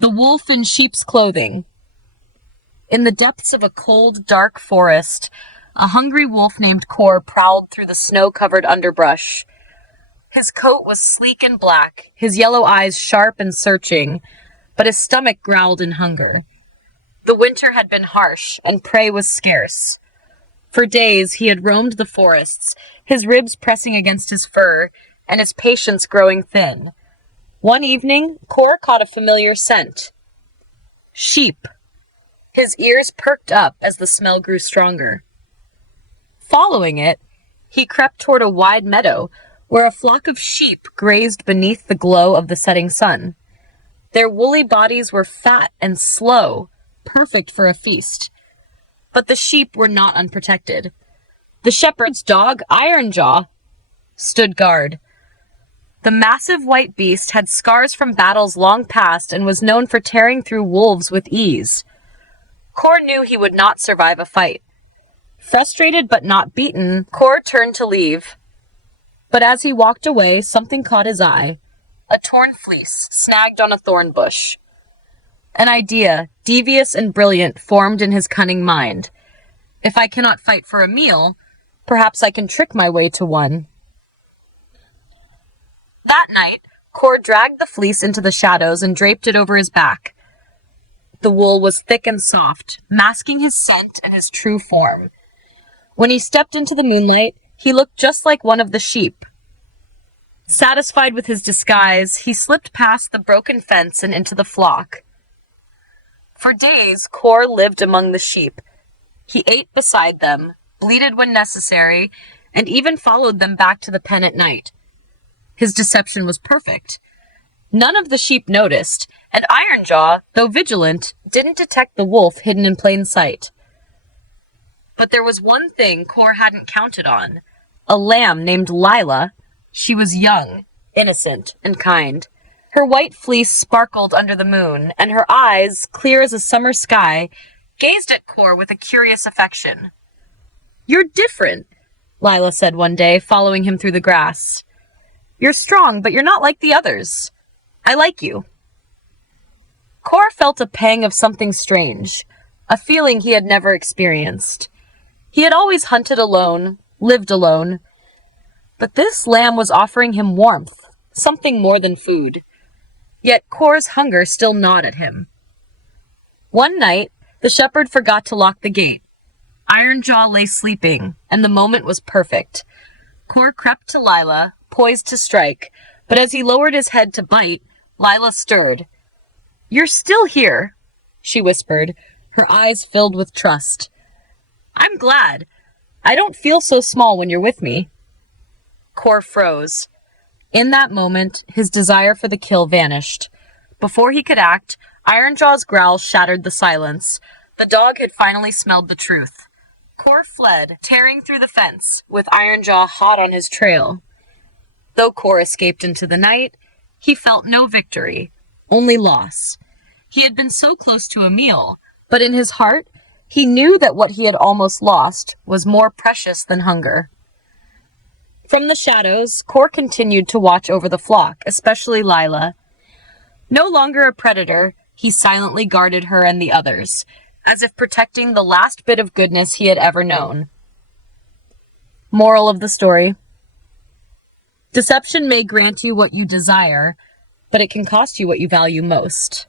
The wolf in sheep's clothing. In the depths of a cold, dark forest, a hungry wolf named Kor prowled through the snow-covered underbrush. His coat was sleek and black, his yellow eyes sharp and searching, but his stomach growled in hunger. The winter had been harsh, and prey was scarce. For days he had roamed the forests, his ribs pressing against his fur, and his patience growing thin. One evening, Kor caught a familiar scent. Sheep. His ears perked up as the smell grew stronger. Following it, he crept toward a wide meadow where a flock of sheep grazed beneath the glow of the setting sun. Their woolly bodies were fat and slow, perfect for a feast. But the sheep were not unprotected. The shepherd's dog, Ironjaw, stood guard. The massive white beast had scars from battles long past and was known for tearing through wolves with ease. Kor knew he would not survive a fight. Frustrated but not beaten, Kor turned to leave. But as he walked away, something caught his eye. A torn fleece, snagged on a thorn bush. An idea, devious and brilliant, formed in his cunning mind. If I cannot fight for a meal, perhaps I can trick my way to one. That night, Kor dragged the fleece into the shadows and draped it over his back. The wool was thick and soft, masking his scent and his true form. When he stepped into the moonlight, he looked just like one of the sheep. Satisfied with his disguise, he slipped past the broken fence and into the flock. For days, Kor lived among the sheep. He ate beside them, bleated when necessary, and even followed them back to the pen at night. His deception was perfect. None of the sheep noticed, and Ironjaw, though vigilant, didn't detect the wolf hidden in plain sight. But there was one thing Kor hadn't counted on. A lamb named Lila. She was young, innocent, and kind. Her white fleece sparkled under the moon, and her eyes, clear as a summer sky, gazed at Kor with a curious affection. "You're different," Lila said one day, following him through the grass. "You're strong, but you're not like the others. I like you." Kor felt a pang of something strange, a feeling he had never experienced. He had always hunted alone, lived alone, but this lamb was offering him warmth, something more than food. Yet Kor's hunger still gnawed at him. One night, the shepherd forgot to lock the gate. Ironjaw lay sleeping, and the moment was perfect. Kor crept to Lila, poised to strike, but as he lowered his head to bite, Lila stirred. "You're still here," she whispered, her eyes filled with trust. "I'm glad. I don't feel so small when you're with me." Kor froze. In that moment, his desire for the kill vanished. Before he could act, Ironjaw's growl shattered the silence. The dog had finally smelled the truth. Kor fled, tearing through the fence, with Ironjaw hot on his trail. Though Kor escaped into the night, he felt no victory, only loss. He had been so close to a meal, but in his heart, he knew that what he had almost lost was more precious than hunger. From the shadows, Kor continued to watch over the flock, especially Lila. No longer a predator, he silently guarded her and the others, as if protecting the last bit of goodness he had ever known. Moral of the story: deception may grant you what you desire, but it can cost you what you value most.